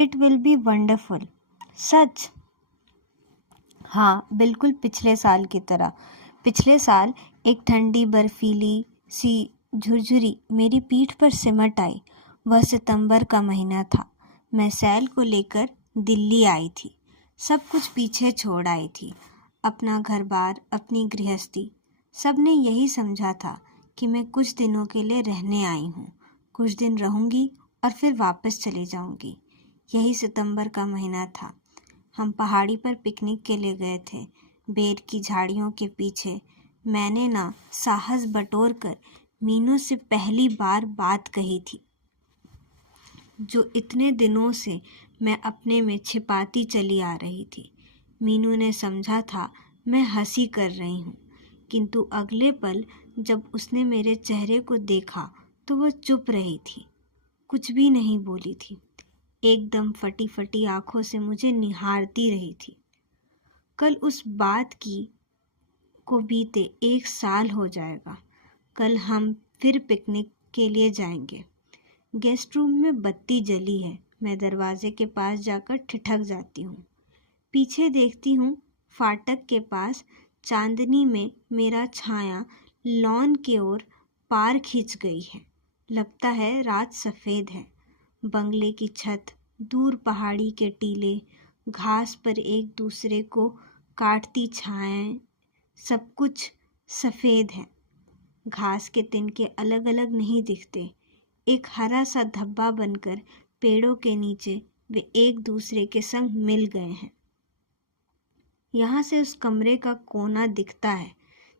It will be wonderful. सच? हाँ, बिल्कुल पिछले साल की तरह। पिछले साल एक ठंडी बर्फीली सी झुरझुरी मेरी पीठ पर सिमट आई। वह सितंबर का महीना था। मैं सैल को लेकर दिल्ली आई थी। सब कुछ पीछे छोड़ आई थी। अपना घर-बार, अपनी गृहस्थी। सबने यही समझा था कि मैं कुछ दिनों के लिए रहने आई हूँ। कुछ दिन रहूँगी और फिर वापस चली जाऊँगी। यही सितंबर का महीना था। हम पहाड़ी पर पिकनिक के लिए गए थे। बेर की झाड़ियों के पीछे मैंने ना साहस बटोर कर मीनू से पहली बार बात कही थी, जो इतने दिनों से मैं अपने में छिपाती चली आ रही थी। मीनू ने समझा था मैं हंसी कर रही हूँ, किंतु अगले पल जब उसने मेरे चेहरे को देखा तो वह चुप रही थी, कुछ भी नहीं बोली थी। एकदम फटी फटी आंखों से मुझे निहारती रही थी। कल उस बात को बीते 1 साल हो जाएगा। कल हम फिर पिकनिक के लिए जाएंगे। गेस्ट रूम में बत्ती जली है। मैं दरवाजे के पास जाकर ठिठक जाती हूँ। पीछे देखती हूँ, फाटक के पास चांदनी में मेरा छाया लॉन की ओर पार खींच गई है। लगता है रात सफ़ेद है। बंगले की छत, दूर पहाड़ी के टीले, घास पर एक दूसरे को काटती छायाएं, सब कुछ सफ़ेद है। घास के तिनके अलग अलग नहीं दिखते। एक हरा सा धब्बा बनकर पेड़ों के नीचे वे एक दूसरे के संग मिल गए हैं। यहाँ से उस कमरे का कोना दिखता है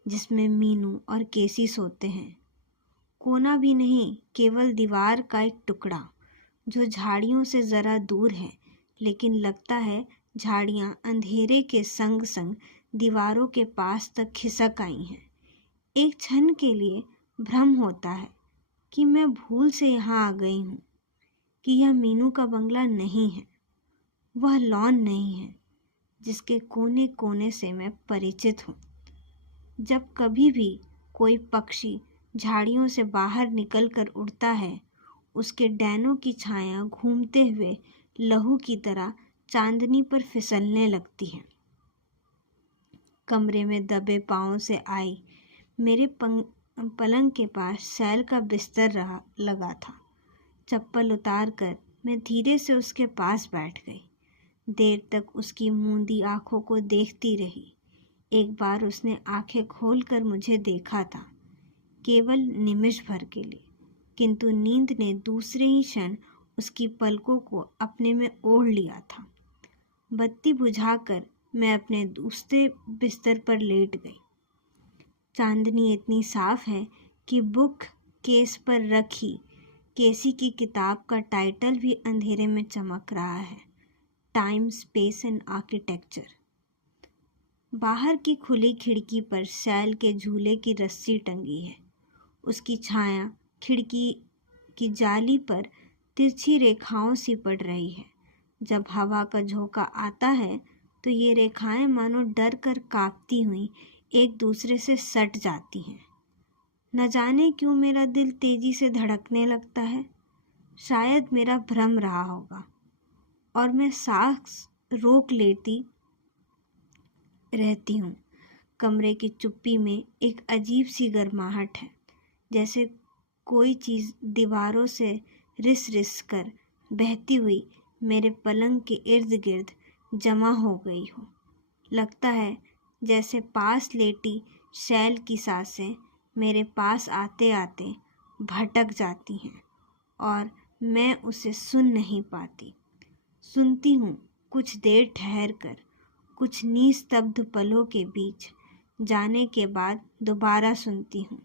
जिसमें मीनू और केसी सोते हैं। कोना भी नहीं, केवल दीवार का एक टुकड़ा जो झाड़ियों से ज़रा दूर है, लेकिन लगता है झाड़ियाँ अंधेरे के संग संग दीवारों के पास तक खिसक आई हैं। एक क्षण के लिए भ्रम होता है कि मैं भूल से यहाँ आ गई हूँ, कि यह मीनू का बंगला नहीं है, वह लॉन नहीं है जिसके कोने कोने से मैं परिचित हूँ। जब कभी भी कोई पक्षी झाड़ियों से बाहर निकलकर उड़ता है, उसके डैनों की छाया घूमते हुए लहू की तरह चांदनी पर फिसलने लगती है। कमरे में दबे पाँव से आई। मेरे पलंग के पास सैल का बिस्तर लगा था। चप्पल उतार कर मैं धीरे से उसके पास बैठ गई। देर तक उसकी मूंदी आंखों को देखती रही। एक बार उसने आंखें खोलकर मुझे देखा था, केवल निमिष भर के लिए, किंतु नींद ने दूसरे ही क्षण उसकी पलकों को अपने में ओढ़ लिया था। बत्ती बुझाकर मैं अपने दूसरे बिस्तर पर लेट गई। चांदनी इतनी साफ है कि बुक केस पर रखी केसी की किताब का टाइटल भी अंधेरे में चमक रहा है, टाइम, स्पेस एंड आर्किटेक्चर। बाहर की खुली खिड़की पर सैल के झूले की रस्सी टंगी है। उसकी छाया खिड़की की जाली पर तिरछी रेखाओं सी पड़ रही है। जब हवा का झोंका आता है तो ये रेखाएं मानो डर कर कांपती हुई एक दूसरे से सट जाती हैं। न जाने क्यों मेरा दिल तेजी से धड़कने लगता है। शायद मेरा भ्रम रहा होगा और मैं सांस रोक लेती रहती हूँ। कमरे की चुप्पी में एक अजीब सी गर्माहट है, जैसे कोई चीज़ दीवारों से रिस रिस कर बहती हुई मेरे पलंग के इर्द गिर्द जमा हो गई हो। लगता है जैसे पास लेटी सैल की सांसें मेरे पास आते आते भटक जाती हैं और मैं उसे सुन नहीं पाती। सुनती हूँ कुछ देर ठहर कर, कुछ निस्तब्ध पलों के बीच जाने के बाद दोबारा सुनती हूँ।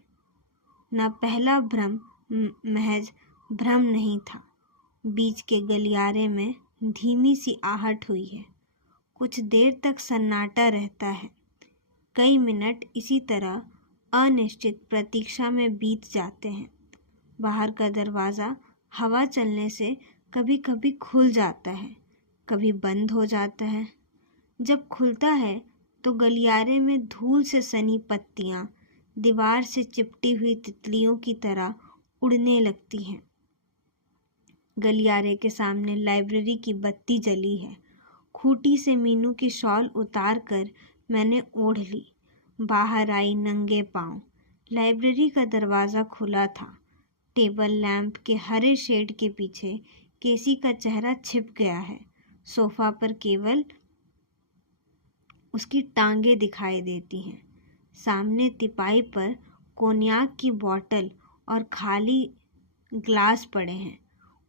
न पहला भ्रम महज भ्रम नहीं था। बीच के गलियारे में धीमी सी आहट हुई है। कुछ देर तक सन्नाटा रहता है। कई मिनट इसी तरह अनिश्चित प्रतीक्षा में बीत जाते हैं। बाहर का दरवाज़ा हवा चलने से कभी कभी खुल जाता है, कभी बंद हो जाता है। जब खुलता है तो गलियारे में धूल से सनी पत्तियाँ दीवार से चिपटी हुई तितलियों की तरह उड़ने लगती हैं। गलियारे के सामने लाइब्रेरी की बत्ती जली है। खूंटी से मीनू की शॉल उतार कर मैंने ओढ़ ली। बाहर आई नंगे पांव। लाइब्रेरी का दरवाज़ा खुला था। टेबल लैंप के हरे शेड के पीछे केसी का चेहरा छिप गया है। सोफा पर केवल उसकी टांगें दिखाई देती हैं। सामने तिपाई पर कोन्याक की बोतल और खाली ग्लास पड़े हैं।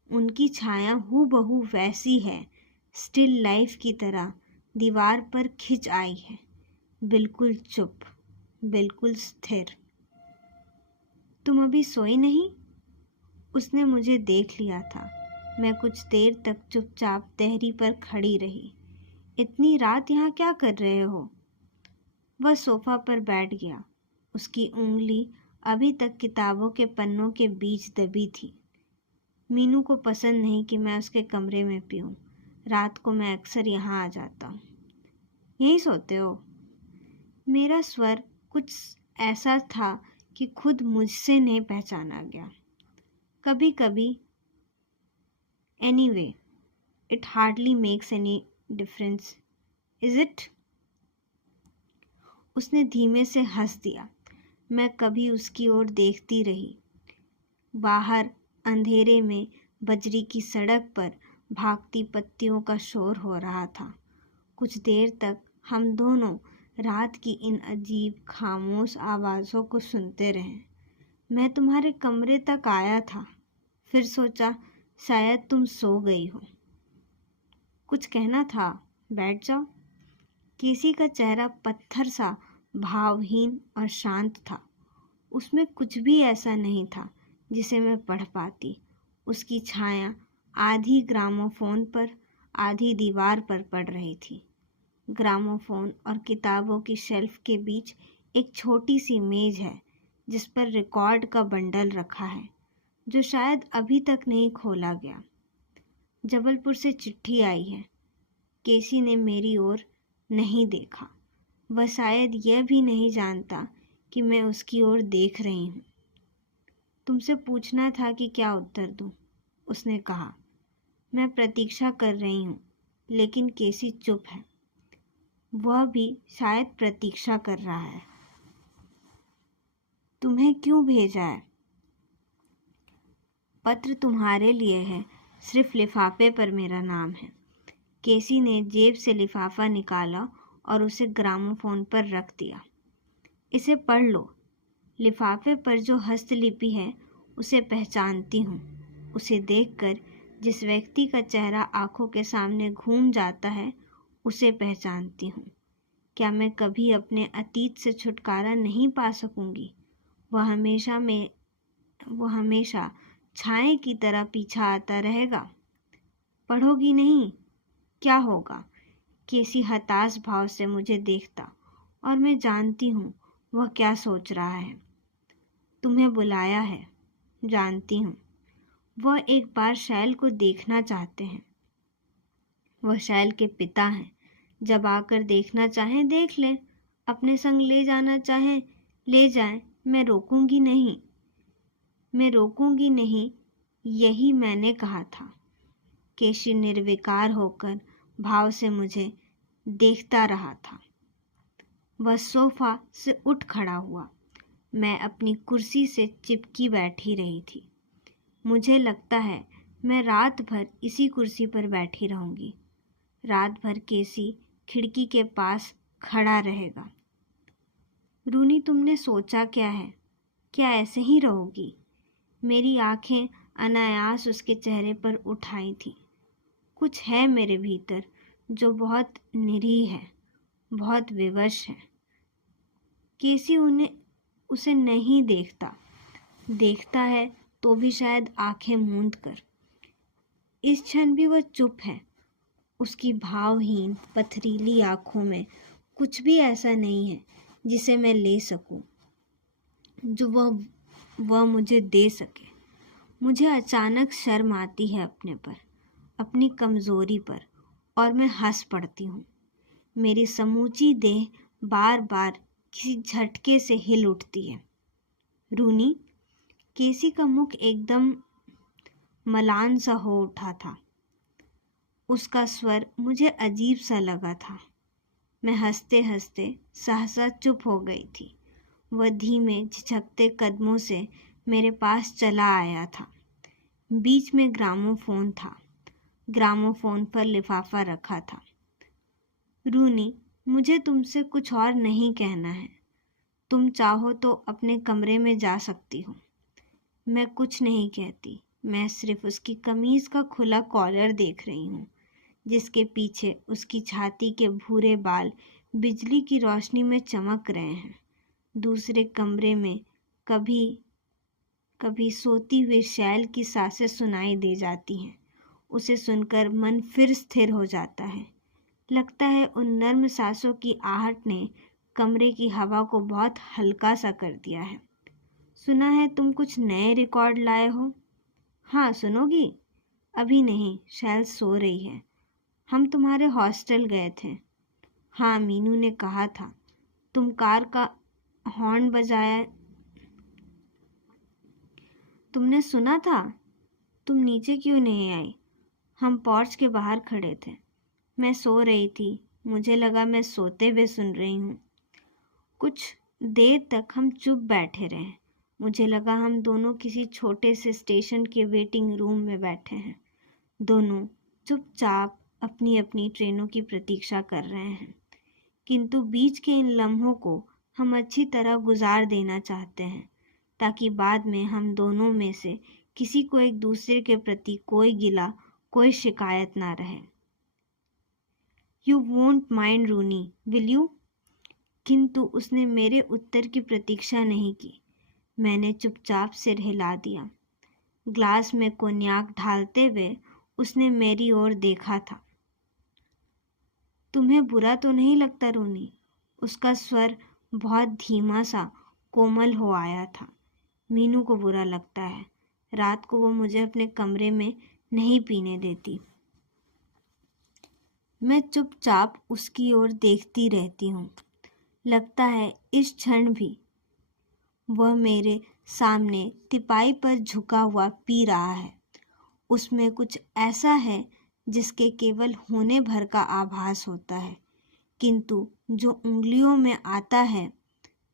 उनकी छाया हूबहू वैसी है, स्टिल लाइफ की तरह दीवार पर खिंच आई है। बिल्कुल चुप, बिल्कुल स्थिर। तुम अभी सोई नहीं? उसने मुझे देख लिया था। मैं कुछ देर तक चुपचाप तहरी पर खड़ी रही। इतनी रात यहाँ क्या कर रहे हो? वह सोफा पर बैठ गया। उसकी उंगली अभी तक किताबों के पन्नों के बीच दबी थी। मीनू को पसंद नहीं कि मैं उसके कमरे में पीऊँ। रात को मैं अक्सर यहाँ आ जाता हूँ। यहीं सोते हो? मेरा स्वर कुछ ऐसा था कि खुद मुझसे नहीं पहचाना गया। कभी कभी। Anyway, it hardly makes any difference, is it? उसने धीमे से हंस दिया। मैं कभी उसकी ओर देखती रही। बाहर अंधेरे में बजरी की सड़क पर भागती पत्तियों का शोर हो रहा था। कुछ देर तक हम दोनों रात की इन अजीब खामोश आवाज़ों को सुनते रहे। मैं तुम्हारे कमरे तक आया था, फिर सोचा शायद तुम सो गई हो। कुछ कहना था? बैठ जाओ। केसी का चेहरा पत्थर सा भावहीन और शांत था। उसमें कुछ भी ऐसा नहीं था जिसे मैं पढ़ पाती। उसकी छाया आधी ग्रामोफोन पर, आधी दीवार पर पड़ रही थी। ग्रामोफोन और किताबों की शेल्फ के बीच एक छोटी सी मेज है जिस पर रिकॉर्ड का बंडल रखा है, जो शायद अभी तक नहीं खोला गया। जबलपुर से चिट्ठी आई है। केसी ने मेरी ओर नहीं देखा। वह शायद यह भी नहीं जानता कि मैं उसकी ओर देख रही हूँ। तुमसे पूछना था कि क्या उत्तर दूँ, उसने कहा। मैं प्रतीक्षा कर रही हूँ, लेकिन केसी चुप है। वह भी शायद प्रतीक्षा कर रहा है। तुम्हें क्यों भेजा है? पत्र तुम्हारे लिए है, सिर्फ लिफाफे पर मेरा नाम है। केसी ने जेब से लिफाफा निकाला और उसे ग्रामोफोन पर रख दिया। इसे पढ़ लो। लिफाफे पर जो हस्तलिपि है उसे पहचानती हूँ। उसे देखकर जिस व्यक्ति का चेहरा आंखों के सामने घूम जाता है, उसे पहचानती हूँ। क्या मैं कभी अपने अतीत से छुटकारा नहीं पा सकूंगी? वह हमेशा छाए की तरह पीछा आता रहेगा। पढ़ोगी नहीं? क्या होगा? केसी हताश भाव से मुझे देखता और मैं जानती हूँ वह क्या सोच रहा है। तुम्हें बुलाया है, जानती हूँ। वह एक बार शैल को देखना चाहते हैं। वह शैल के पिता हैं। जब आकर देखना चाहें देख लें, अपने संग ले जाना चाहें ले जाएं। मैं रोकूंगी नहीं, यही मैंने कहा था। केशी निर्विकार होकर भाव से मुझे देखता रहा था। वह सोफा से उठ खड़ा हुआ। मैं अपनी कुर्सी से चिपकी बैठी रही थी। मुझे लगता है मैं रात भर इसी कुर्सी पर बैठी रहूंगी। रात भर केसी खिड़की के पास खड़ा रहेगा। रूनी, तुमने सोचा क्या है? क्या ऐसे ही रहोगी? मेरी आंखें अनायास उसके चेहरे पर उठाई थी। कुछ है मेरे भीतर जो बहुत निरीह है, बहुत विवश है। केसी उसे नहीं देखता है तो भी शायद आंखें मूंद कर। इस क्षण भी वह चुप है। उसकी भावहीन पथरीली आंखों में कुछ भी ऐसा नहीं है जिसे मैं ले सकूं, जो वह मुझे दे सके। मुझे अचानक शर्म आती है अपने पर, अपनी कमज़ोरी पर, और मैं हंस पड़ती हूँ। मेरी समूची देह बार बार किसी झटके से हिल उठती है। रूनी, केसी का मुख एकदम मलान सा हो उठा था। उसका स्वर मुझे अजीब सा लगा था। मैं हंसते हंसते सहसा चुप हो गई थी। वह धीमे झिझकते कदमों से मेरे पास चला आया था। बीच में ग्रामोफोन था। ग्रामोफोन पर लिफाफा रखा था। रूनी, मुझे तुमसे कुछ और नहीं कहना है। तुम चाहो तो अपने कमरे में जा सकती हो। मैं कुछ नहीं कहती। मैं सिर्फ उसकी कमीज का खुला कॉलर देख रही हूँ, जिसके पीछे उसकी छाती के भूरे बाल बिजली की रोशनी में चमक रहे हैं। दूसरे कमरे में कभी कभी सोती हुई शैल की सांसें सुनाई दे जाती हैं। उसे सुनकर मन फिर स्थिर हो जाता है। लगता है उन नर्म सांसों की आहट ने कमरे की हवा को बहुत हल्का सा कर दिया है। सुना है तुम कुछ नए रिकॉर्ड लाए हो। हाँ, सुनोगी? अभी नहीं, शैल सो रही है। हम तुम्हारे हॉस्टल गए थे। हाँ, मीनू ने कहा था। तुम कार का हॉर्न बजाया, तुमने सुना था? तुम नीचे क्यों नहीं आई? हम पोर्च के बाहर खड़े थे। मैं सो रही थी। मुझे लगा मैं सोते हुए सुन रही हूँ। कुछ देर तक हम चुप बैठे रहे। मुझे लगा हम दोनों किसी छोटे से स्टेशन के वेटिंग रूम में बैठे हैं। दोनों चुपचाप अपनी अपनी ट्रेनों की प्रतीक्षा कर रहे हैं, किंतु बीच के इन लम्हों को हम अच्छी तरह गुजार देना चाहते हैं, ताकि बाद में हम दोनों में से किसी को एक दूसरे के प्रति कोई गिला, कोई शिकायत ना रहे। You won't mind Rooney, will you? किंतु उसने मेरे उत्तर की प्रतीक्षा नहीं की। मैंने चुपचाप सिर हिला दिया। ग्लास में कोन्याक ढालते हुए उसने मेरी ओर देखा था। तुम्हें बुरा तो नहीं लगता रूनी? उसका स्वर बहुत धीमा सा कोमल हो आया था। मीनू को बुरा लगता है। रात को वो मुझे अपने कमरे में नहीं पीने देती। मैं चुपचाप उसकी ओर देखती रहती हूँ। लगता है इस क्षण भी वह मेरे सामने तिपाई पर झुका हुआ पी रहा है। उसमें कुछ ऐसा है जिसके केवल होने भर का आभास होता है, किंतु जो उंगलियों में आता है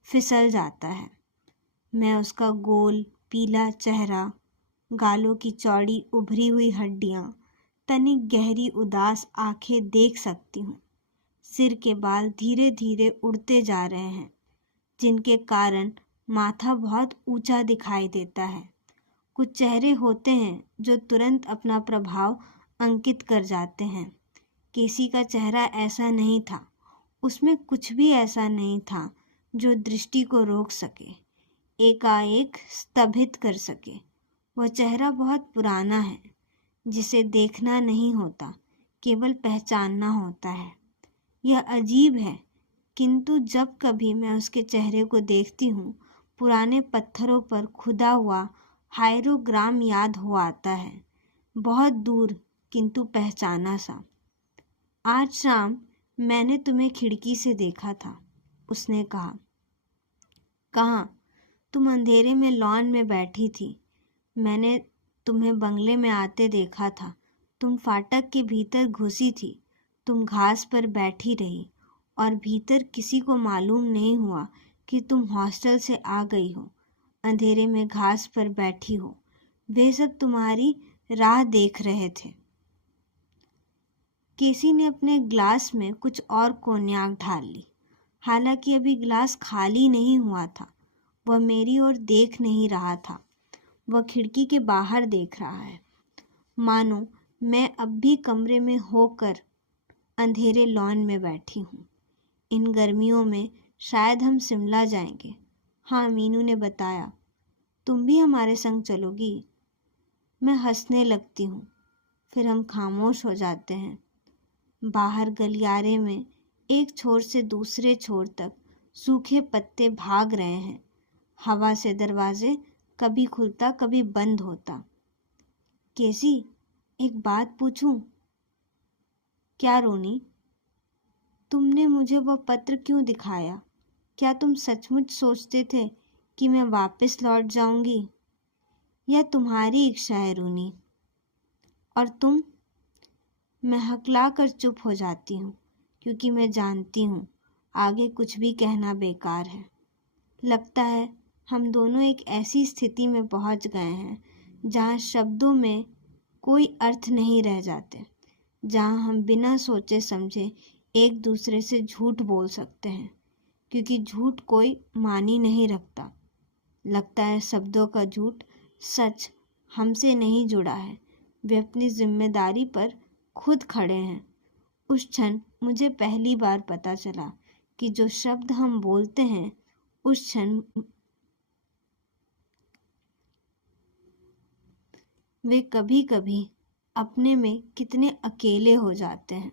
फिसल जाता है। मैं उसका गोल पीला चेहरा, गालों की चौड़ी उभरी हुई हड्डियां, तनिक गहरी उदास आंखें देख सकती हूँ। सिर के बाल धीरे धीरे उड़ते जा रहे हैं, जिनके कारण माथा बहुत ऊंचा दिखाई देता है। कुछ चेहरे होते हैं जो तुरंत अपना प्रभाव अंकित कर जाते हैं। केसी का चेहरा ऐसा नहीं था। उसमें कुछ भी ऐसा नहीं था जो दृष्टि को रोक सके, एकाएक स्तंभित कर सके। वह चेहरा बहुत पुराना है, जिसे देखना नहीं होता, केवल पहचानना होता है। यह अजीब है, किंतु जब कभी मैं उसके चेहरे को देखती हूँ, पुराने पत्थरों पर खुदा हुआ हायरोग्राम याद हो आता है, बहुत दूर किंतु पहचाना सा। आज शाम मैंने तुम्हें खिड़की से देखा था, उसने कहा। कहाँ? तुम अंधेरे में लॉन में बैठी थी। मैंने तुम्हें बंगले में आते देखा था। तुम फाटक के भीतर घुसी थी। तुम घास पर बैठी रही और भीतर किसी को मालूम नहीं हुआ कि तुम हॉस्टल से आ गई हो। अंधेरे में घास पर बैठी हो। वे सब तुम्हारी राह देख रहे थे। केसी ने अपने ग्लास में कुछ और कोन्याक ढाल ली। हालांकि अभी ग्लास खाली नहीं हुआ था। वह मेरी ओर देख नहीं रहा था। वह खिड़की के बाहर देख रहा है, मानो मैं अब भी कमरे में होकर अंधेरे लॉन में बैठी हूँ। इन गर्मियों में शायद हम शिमला जाएंगे। हाँ, मीनू ने बताया। तुम भी हमारे संग चलोगी? मैं हंसने लगती हूँ। फिर हम खामोश हो जाते हैं। बाहर गलियारे में एक छोर से दूसरे छोर तक सूखे पत्ते भाग रहे हैं। हवा से दरवाजे कभी खुलता कभी बंद होता। केसी, एक बात पूछूं? क्या रोनी? तुमने मुझे वह पत्र क्यों दिखाया? क्या तुम सचमुच सोचते थे कि मैं वापस लौट जाऊंगी? यह तुम्हारी इच्छा है रोनी। और तुम? मैं हकला कर चुप हो जाती हूँ, क्योंकि मैं जानती हूँ आगे कुछ भी कहना बेकार है। लगता है हम दोनों एक ऐसी स्थिति में पहुँच गए हैं जहाँ शब्दों में कोई अर्थ नहीं रह जाते, जहाँ हम बिना सोचे समझे एक दूसरे से झूठ बोल सकते हैं, क्योंकि झूठ कोई मानी नहीं रखता। लगता है शब्दों का झूठ सच हमसे नहीं जुड़ा है, वे अपनी जिम्मेदारी पर खुद खड़े हैं। उस क्षण मुझे पहली बार पता चला कि जो शब्द हम बोलते हैं उस क्षण वे कभी कभी अपने में कितने अकेले हो जाते हैं।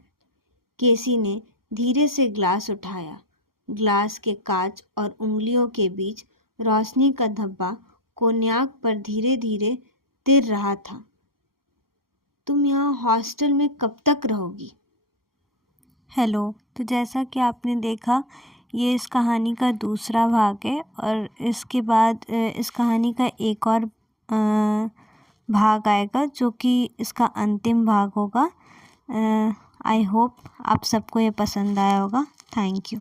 केसी ने धीरे से ग्लास उठाया। ग्लास के कांच और उंगलियों के बीच रोशनी का धब्बा कोन्याक पर धीरे धीरे तिर रहा था। तुम यहाँ हॉस्टल में कब तक रहोगी? हेलो, तो जैसा कि आपने देखा, ये इस कहानी का दूसरा भाग है और इसके बाद इस कहानी का एक और भाग आएगा जो कि इसका अंतिम भाग होगा। आई होप आप सबको ये पसंद आया होगा। Thank you.